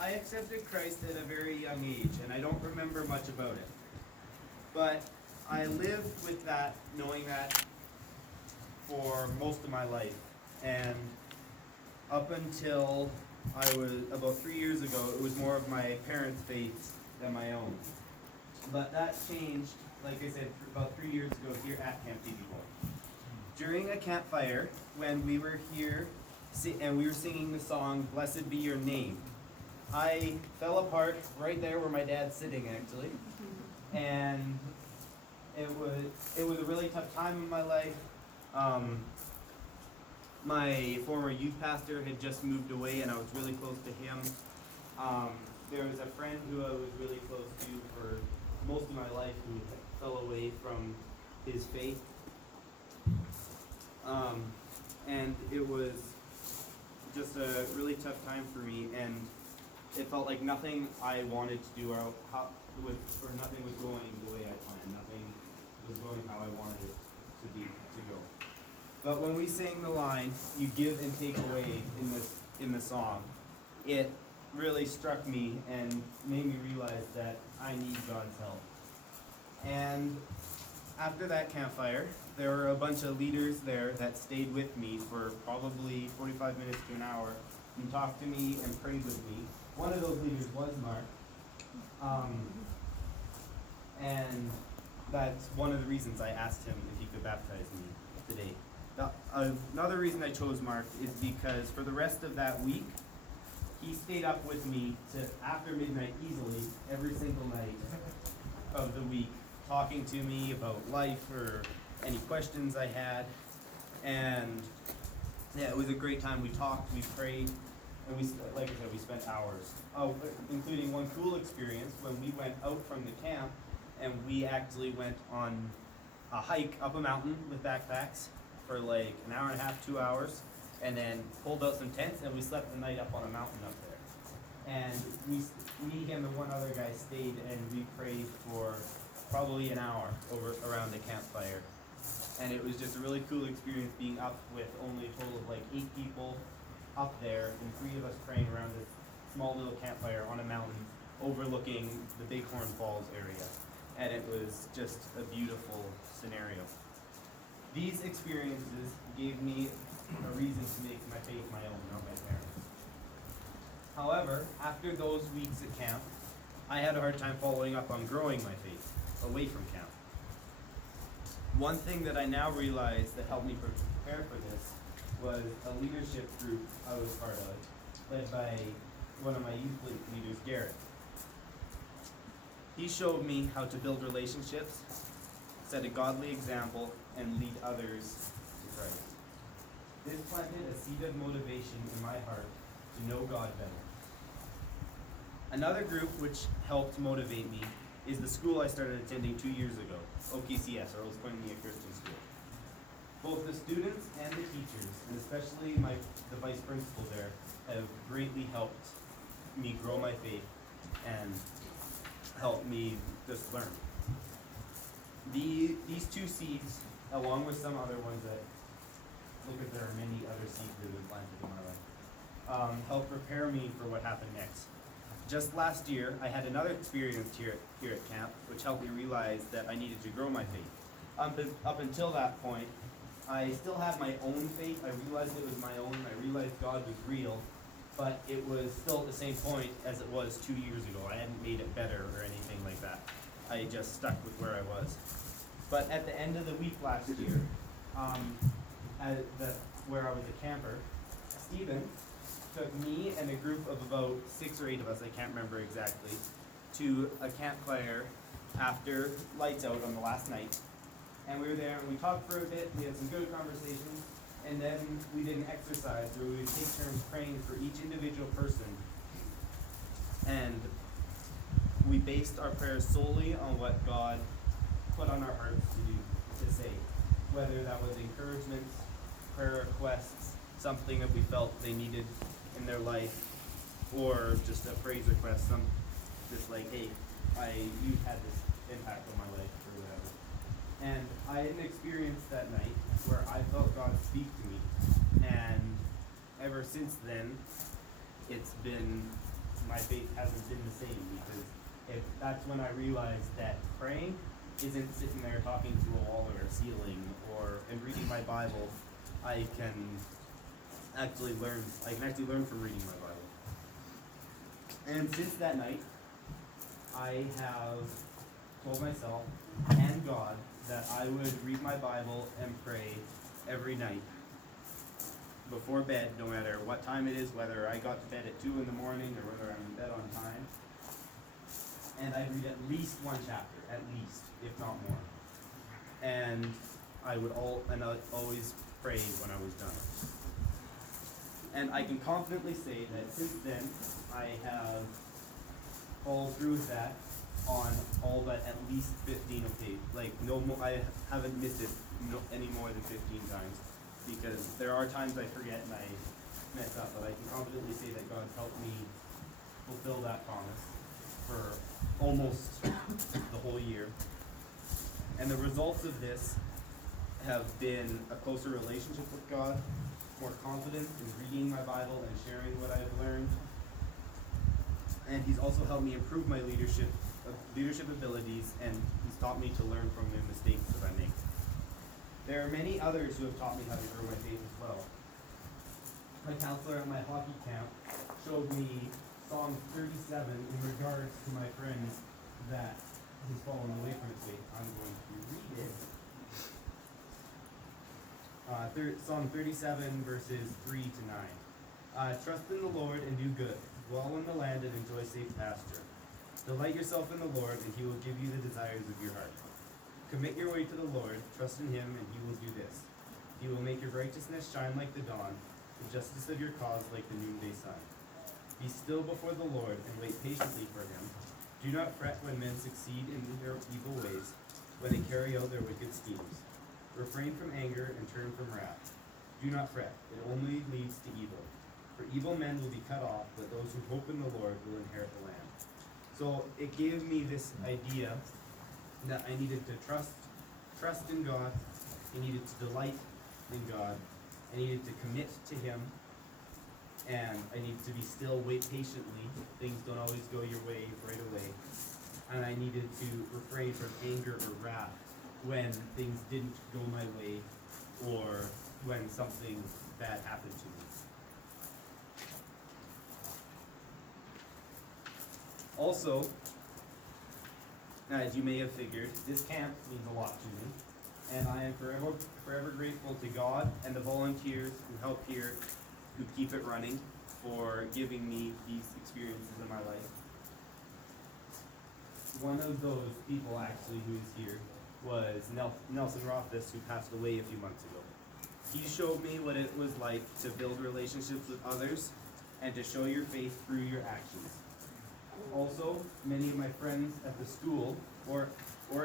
I accepted Christ at a very young age, and I don't remember much about it. But I lived with that, knowing that for most of my life. And up until I was about 3 years ago, it was more of my parents' faith than my own. But that changed, like I said, about 3 years ago here at Camp TV Boy. During a campfire, when we were here and we were singing the song, Blessed Be Your Name, I fell apart right there where my dad's sitting, actually. And it was a really tough time in my life. My former youth pastor had just moved away, and I was really close to him. There was a friend who I was really close to for most of my life who fell away from his faith. And it was just a really tough time for me, and it felt like nothing I wanted to do or nothing was going the way I planned. Nothing was going how I wanted it to go. But when we sang the line, "You give and take away" in the song, it really struck me and made me realize that I need God's help. And after that campfire, there were a bunch of leaders there that stayed with me for probably 45 minutes to an hour and talked to me and prayed with me. One of those leaders was Mark. And that's one of the reasons I asked him if he could baptize me today. Another reason I chose Mark is because for the rest of that week, he stayed up with me to after midnight easily every single night of the week, talking to me about life or any questions I had. And yeah, it was a great time. We talked, we prayed, and like I said, we spent hours. Oh, including one cool experience when we went out from the camp and we actually went on a hike up a mountain with backpacks for like an hour and a half, 2 hours, and then pulled out some tents and we slept the night up on a mountain up there. And me and the one other guy stayed and we prayed for probably an hour around the campfire. And it was just a really cool experience being up with only a total of like 8 people up there and 3 of us praying around this small little campfire on a mountain overlooking the Bighorn Falls area. And it was just a beautiful scenario. These experiences gave me a reason to make my faith my own, not my parents'. However, after those weeks at camp, I had a hard time following up on growing my faith away from camp. One thing that I now realize that helped me prepare for this was a leadership group I was part of, led by one of my youth leaders, Garrett. He showed me how to build relationships, set a godly example, and lead others to Christ. This planted a seed of motivation in my heart to know God better. Another group which helped motivate me is the school I started attending 2 years ago, OKCS, or Earls Koinonia Christian School. Both the students and the teachers, and especially the vice principal there, have greatly helped me grow my faith and helped me just learn. These 2 seeds, along with some other ones that, look at there are many other seeds that have been planted in my life, helped prepare me for what happened next. Just last year, I had another experience here at camp, which helped me realize that I needed to grow my faith. Up until that point, I still had my own faith. I realized it was my own. I realized God was real, but it was still at the same point as it was 2 years ago. I hadn't made it better or anything like that. I just stuck with where I was. But at the end of the week last year, where I was a camper, Stephen took me and a group of about 6 or 8 of us, I can't remember exactly, to a campfire after lights out on the last night. And we were there and we talked for a bit, we had some good conversations, and then we did an exercise where we would take turns praying for each individual person. And we based our prayers solely on what God put on our hearts to say. Whether that was encouragements, prayer requests, something that we felt they needed in their life, or just a praise request, just like, hey, you've had this impact on my life, or whatever. And I had an experience that night where I felt God speak to me, and ever since then, it's been my faith hasn't been the same, because that's when I realized that praying isn't sitting there talking to a wall or a ceiling and reading my Bible. I can actually learn from reading my Bible. And since that night, I have told myself and God that I would read my Bible and pray every night before bed, no matter what time it is, whether I got to bed at 2 in the morning or whether I'm in bed on time. And I'd read at least one chapter, at least, if not more. And I'd always pray when I was done. And I can confidently say that since then, I have followed through with that on all but at least 15 occasions. Like, no more, I haven't missed it any more than 15 times, because there are times I forget and I mess up, but I can confidently say that God's helped me fulfill that promise for almost the whole year. And the results of this have been a closer relationship with God, more confidence in reading my Bible and sharing what I've learned. And he's also helped me improve my leadership abilities, and he's taught me to learn from the mistakes that I make. There are many others who have taught me how to grow my faith as well. My counselor at my hockey camp showed me Psalm 37 in regards to my friend that has fallen away from his faith. I'm going to read it. Psalm 37 verses 3 to 9. Trust in the Lord and do good. Dwell in the land and enjoy safe pasture. Delight yourself in the Lord, and he will give you the desires of your heart. Commit your way to the Lord, trust in him, and he will do this. He will make your righteousness shine like the dawn, the justice of your cause like the noonday sun. Be still before the Lord, and wait patiently for him. Do not fret when men succeed in their evil ways, when they carry out their wicked schemes. Refrain from anger and turn from wrath. Do not fret, it only leads to evil. For evil men will be cut off, but those who hope in the Lord will inherit the land. So it gave me this idea that I needed to trust in God, I needed to delight in God, I needed to commit to him, and I needed to be still, wait patiently. Things don't always go your way right away. And I needed to refrain from anger or wrath when things didn't go my way or when something bad happened to me. Also, as you may have figured, this camp means a lot to me, and I am forever grateful to God and the volunteers who help here, who keep it running, for giving me these experiences in my life. One of those people actually who is here was Nelson Rothfuss, who passed away a few months ago. He showed me what it was like to build relationships with others and to show your faith through your actions. Also, many of my friends at the school or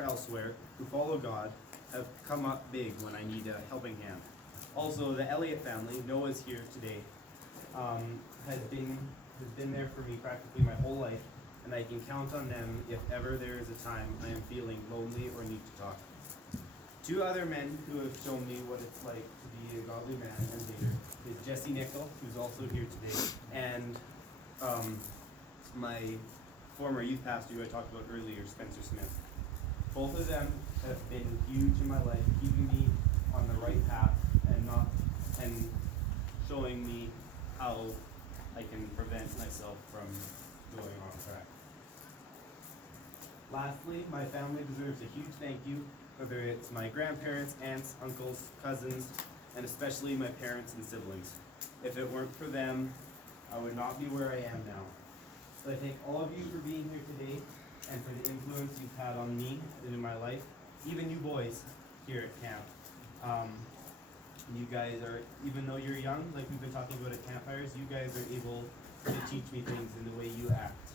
elsewhere who follow God have come up big when I need a helping hand. Also, the Elliott family, Noah's here today, has been there for me practically my whole life, and I can count on them if ever there is a time I am feeling lonely or need to talk. Two other men who have shown me what it's like to be a godly man and leader is Jesse Nickel, who's also here today, and my former youth pastor who I talked about earlier, Spencer Smith. Both of them have been huge in my life, keeping me on the right path and showing me how I can prevent myself from going off track. Lastly, my family deserves a huge thank you, whether it's my grandparents, aunts, uncles, cousins, and especially my parents and siblings. If it weren't for them, I would not be where I am now. So I thank all of you for being here today and for the influence you've had on me and in my life, even you boys here at camp. You guys are, even though you're young, like we've been talking about at campfires, you guys are able to teach me things in the way you act.